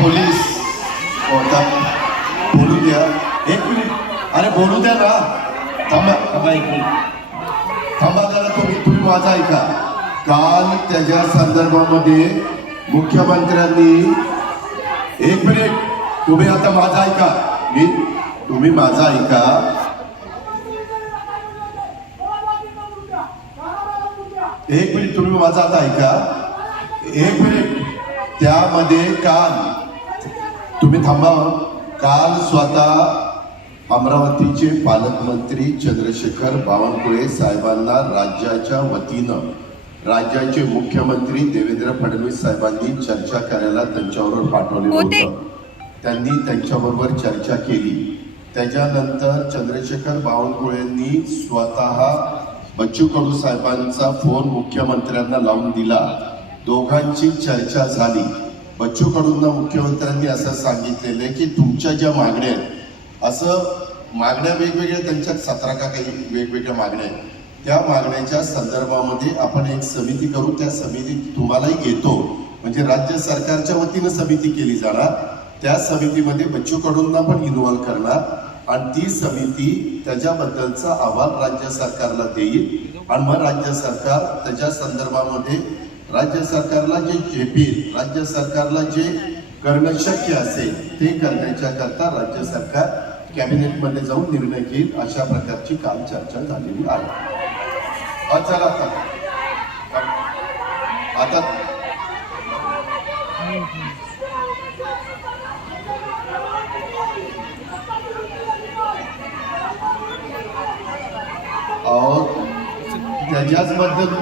Police होता बोलू द्या एक मिनिट. अरे बोलू द्या ना. थांबा थांबा एक मिनिट थांबा जरा. तुम्ही माझा ऐका. काल त्याच्या संदर्भामध्ये मुख्यमंत्र्यांनी एक मिनिट तुम्ही आता माझा ऐका. तुम्ही माझा ऐका. एक मिनिट तुम्ही माझा आता ऐका. एक मिनिट. त्यामध्ये काल तुम्ही थांबा. काल स्वतः अमरावतीचे पालकमंत्री चंद्रशेखर बावनकुळे साहेबांना राज्याच्या वतीनं राज्याचे मुख्यमंत्री देवेंद्र फडणवीस साहेबांनी चर्चा करायला त्यांच्याबरोबर पाठवले होते. त्यांनी त्यांच्याबरोबर चर्चा केली. त्याच्यानंतर चंद्रशेखर बावनकुळेंनी स्वतः बच्चू कडू साहेबांचा फोन मुख्यमंत्र्यांना लावून दिला. दोघांची चर्चा झाली. बच्चू कडूंना मुख्यमंत्र्यांनी असं सांगितलेलं आहे की तुमच्या ज्या मागण्या आहेत, असं मागण्या वेगवेगळ्या त्यांच्यात 17 का काही वेगवेगळ्या मागण्या आहेत, त्या मागण्याच्या संदर्भामध्ये आपण एक समिती करू. त्या समितीत तुम्हालाही घेतो. म्हणजे राज्य सरकारच्या वतीनं समिती केली जाणार. त्या समितीमध्ये बच्चू कडूंना पण इन्व्हॉल्व करणार आणि ती समिती त्याच्याबद्दलचा अहवाल राज्य सरकारला देईल आणि मग राज्य सरकार त्याच्या संदर्भामध्ये राज्य सरकारला जे झेपेल, राज्य सरकारला जे करणं शक्य असेल ते करण्याच्या करता राज्य सरकार कॅबिनेटमध्ये जाऊन निर्णय घेईल. अशा प्रकारची काल चर्चा झालेली आहे. चला आता त्याच्याच बद्दल